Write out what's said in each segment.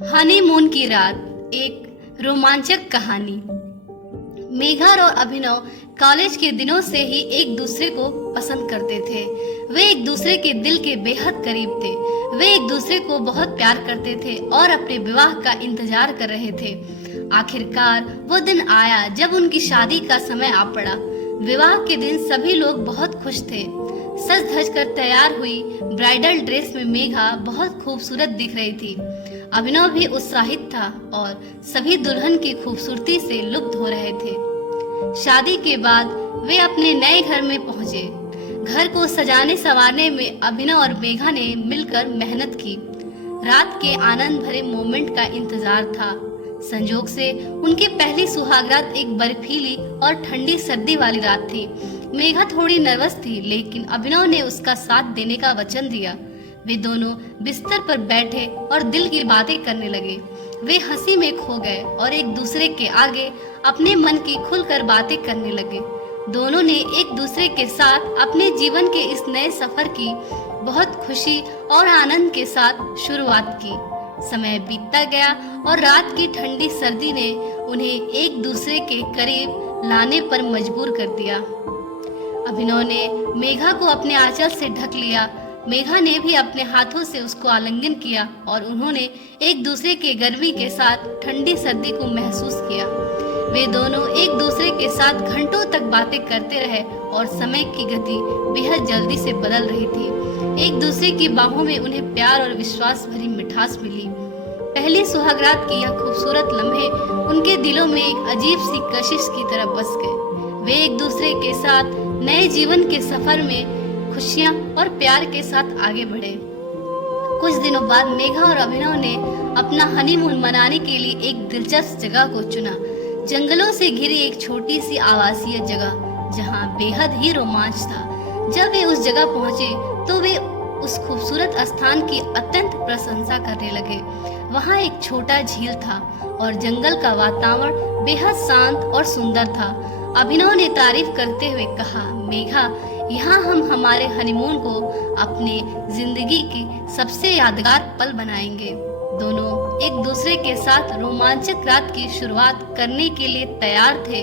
Honeymoon की रात, एक रोमांचक कहानी। मेघा और अभिनव कॉलेज के दिनों से ही एक दूसरे को पसंद करते थे। वे एक दूसरे के दिल के बेहद करीब थे। वे एक दूसरे को बहुत प्यार करते थे और अपने विवाह का इंतजार कर रहे थे। आखिरकार वो दिन आया जब उनकी शादी का समय आ पड़ा। विवाह के दिन सभी लोग बहुत खुश थे। सज धज कर तैयार हुई ब्राइडल ड्रेस में मेघा बहुत खूबसूरत दिख रही थी। अभिनव भी उत्साहित था और सभी दुल्हन की खूबसूरती से लुप्त हो रहे थे। शादी के बाद वे अपने नए घर में पहुंचे। घर को सजाने संवारने में अभिनव और मेघा ने मिलकर मेहनत की। रात के आनंद भरे मोमेंट का इंतजार था। संजोग से उनकी पहली सुहागरात एक बर्फीली और ठंडी सर्दी वाली रात थी। मेघा थोड़ी नर्वस थी, लेकिन अभिनव ने उसका साथ देने का वचन दिया। वे दोनों बिस्तर पर बैठे और दिल की बातें करने लगे। वे हंसी में खो गए और एक दूसरे के आगे अपने मन की खुलकर बातें करने लगे। दोनों ने एक दूसरे के साथ अपने जीवन के इस नए सफर की बहुत खुशी और आनंद के साथ शुरुआत की। समय बीतता गया और रात की ठंडी सर्दी ने उन्हें एक दूसरे के करीब लाने पर मजबूर कर दिया। अभिनव ने मेघा को अपने आंचल से ढक लिया। मेघा ने भी अपने हाथों से उसको आलिंगन किया और उन्होंने एक दूसरे के गर्मी के साथ ठंडी सर्दी को महसूस किया। वे दोनों एक दूसरे के साथ घंटों तक बातें करते रहे और समय की गति बेहद जल्दी से बदल रही थी। एक दूसरे की बाहों में उन्हें प्यार और विश्वास भरी मिठास मिली। पहली सुहागरात की यह खूबसूरत लम्हे उनके दिलों में एक अजीब सी कशिश की तरह बस गए। वे एक दूसरे के साथ नए जीवन के सफर में खुशियां और प्यार के साथ आगे बढ़े। कुछ दिनों बाद मेघा और अभिनव ने अपना हनीमून मनाने के लिए एक दिलचस्प जगह को चुना। जंगलों से घिरी एक छोटी सी आवासीय जगह जहां बेहद ही रोमांच था। जब वे उस जगह पहुंचे तो वे उस खूबसूरत स्थान की अत्यंत प्रशंसा करने लगे। वहां एक छोटा झील था और जंगल का वातावरण बेहद शांत और सुंदर था। अभिनव ने तारीफ करते हुए कहा, मेघा, यहाँ हम हमारे हनीमून को अपने जिंदगी की सबसे यादगार पल बनाएंगे। दोनों एक दूसरे के साथ रोमांचक रात की शुरुआत करने के लिए तैयार थे,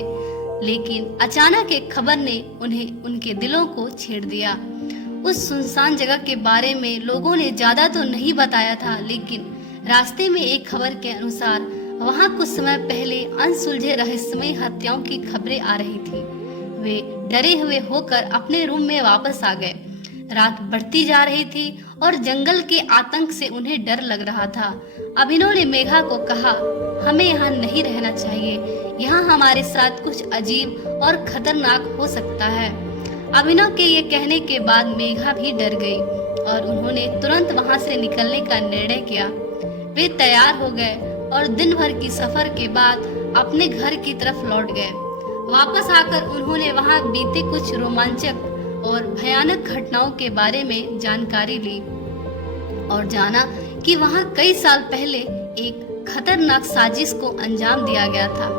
लेकिन अचानक एक खबर ने उन्हें उनके दिलों को छेड़ दिया। उस सुनसान जगह के बारे में लोगों ने ज्यादा तो नहीं बताया था, लेकिन रास्ते में एक खबर के अनुसार वहां कुछ समय पहले अनसुलझे रहस्यमय हत्याओं की खबरें आ रही थी। वे डरे हुए होकर अपने रूम में वापस आ गए। रात बढ़ती जा रही थी और जंगल के आतंक से उन्हें डर लग रहा था। अभिनव ने मेघा को कहा, हमें यहाँ नहीं रहना चाहिए। यहाँ हमारे साथ कुछ अजीब और खतरनाक हो सकता है। अभिनव के ये कहने के बाद मेघा भी डर गई और उन्होंने तुरंत वहाँ से निकलने का निर्णय किया। वे तैयार हो गए और दिन भर की सफर के बाद अपने घर की तरफ लौट गए। वापस आकर उन्होंने वहां बीते कुछ रोमांचक और भयानक घटनाओं के बारे में जानकारी ली और जाना कि वहां कई साल पहले एक खतरनाक साजिश को अंजाम दिया गया था,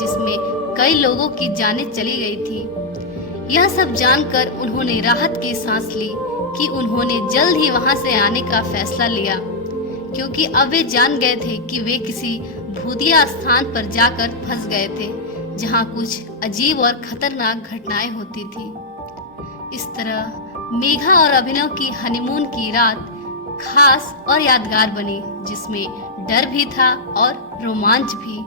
जिसमें कई लोगों की जानें चली गई थी। यह सब जानकर उन्होंने राहत की सांस ली कि उन्होंने जल्द ही वहां से आने का फैसला लिया, क्योंकि अब वे जान गए थे कि वे किसी भूतिया स्थान पर जाकर फंस गए थे, जहां कुछ अजीब और खतरनाक घटनाएं होती थी। इस तरह मेघा और अभिनव की हनीमून की रात खास और यादगार बनी, जिसमें डर भी था और रोमांच भी।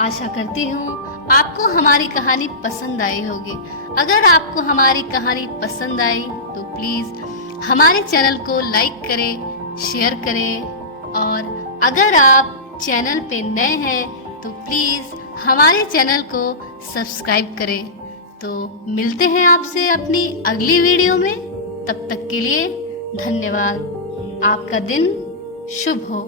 आशा करती हूँ आपको हमारी कहानी पसंद आई होगी। अगर आपको हमारी कहानी पसंद आई तो प्लीज हमारे चैनल को लाइक करें, शेयर करें, और अगर आप चैनल पे नए हैं तो प्लीज हमारे चैनल को सब्सक्राइब करें। तो मिलते हैं आपसे अपनी अगली वीडियो में। तब तक के लिए धन्यवाद। आपका दिन शुभ हो।